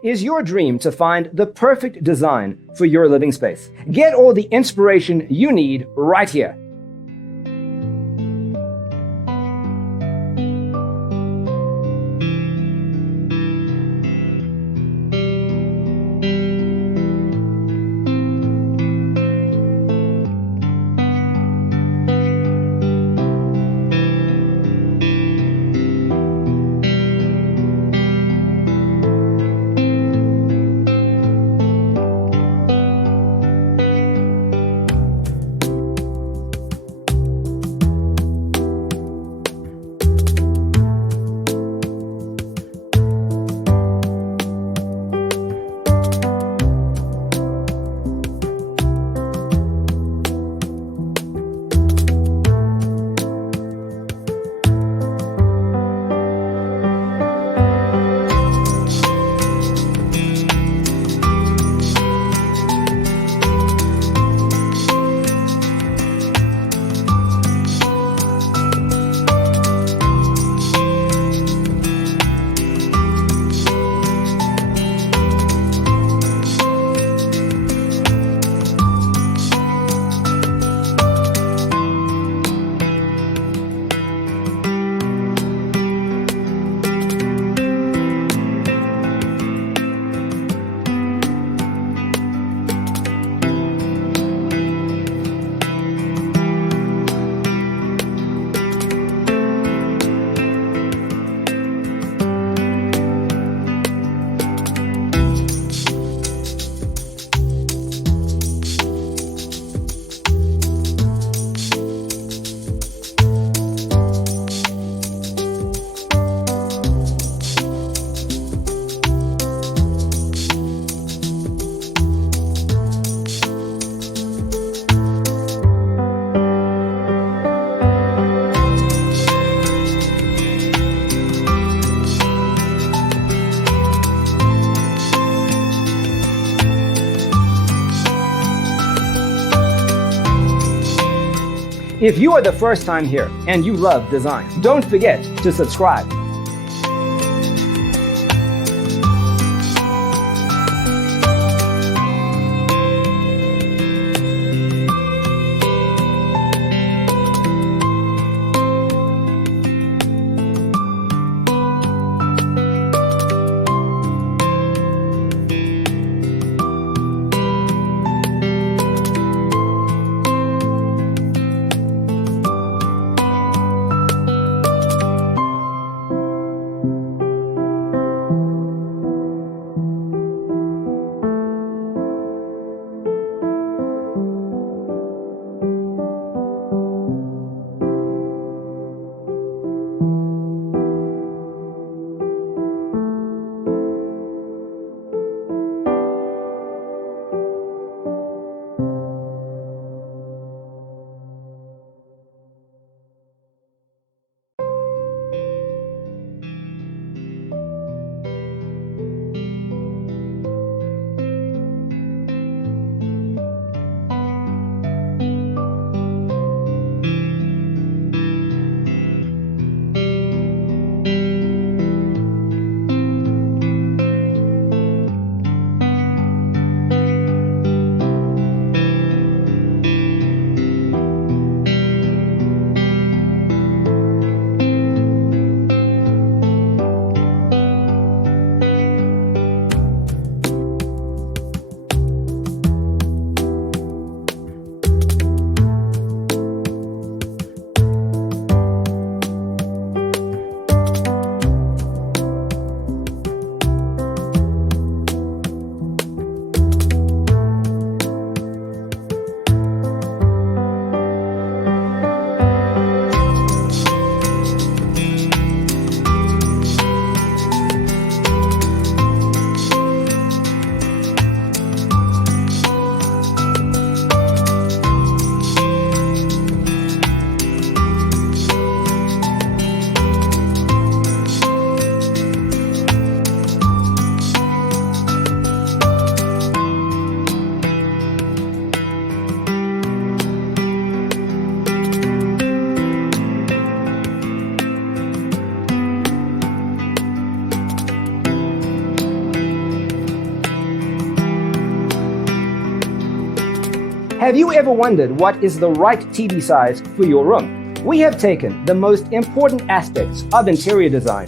Is your dream to find the perfect design for your living space? Get all the inspiration you need right here. If you are the first time here and you love design, don't forget to subscribe. Have you ever wondered what is the right TV size for your room? We have taken the most important aspects of interior design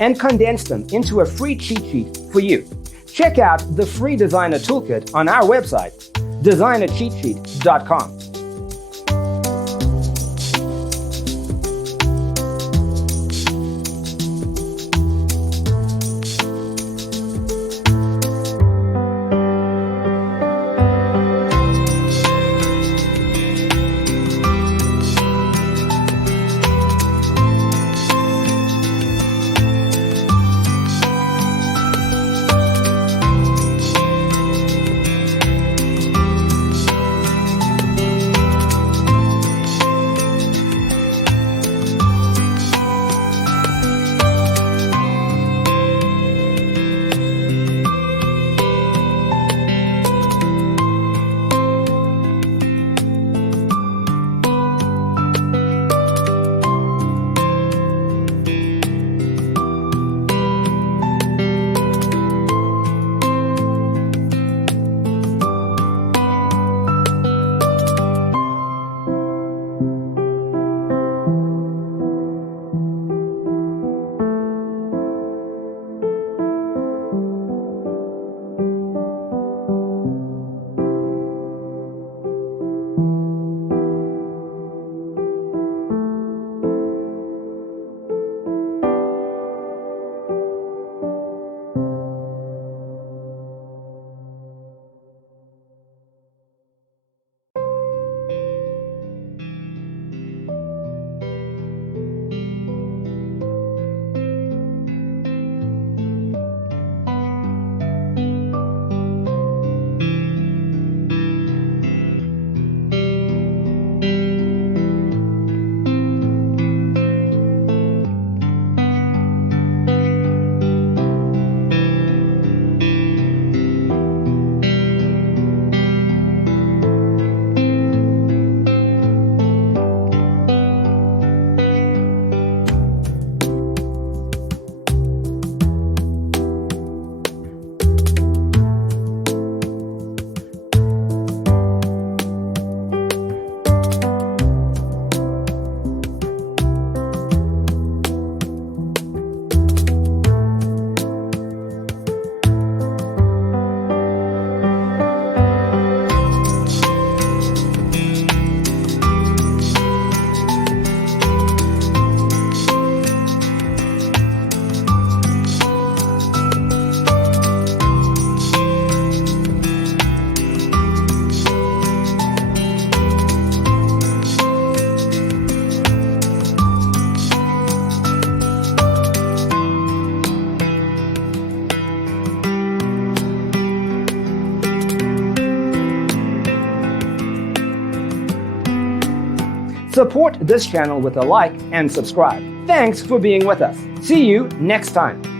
and condensed them into a free cheat sheet for you. Check out the free designer toolkit on our website, designercheatsheet.com. Support this channel with a like and subscribe. Thanks for being with us. See you next time.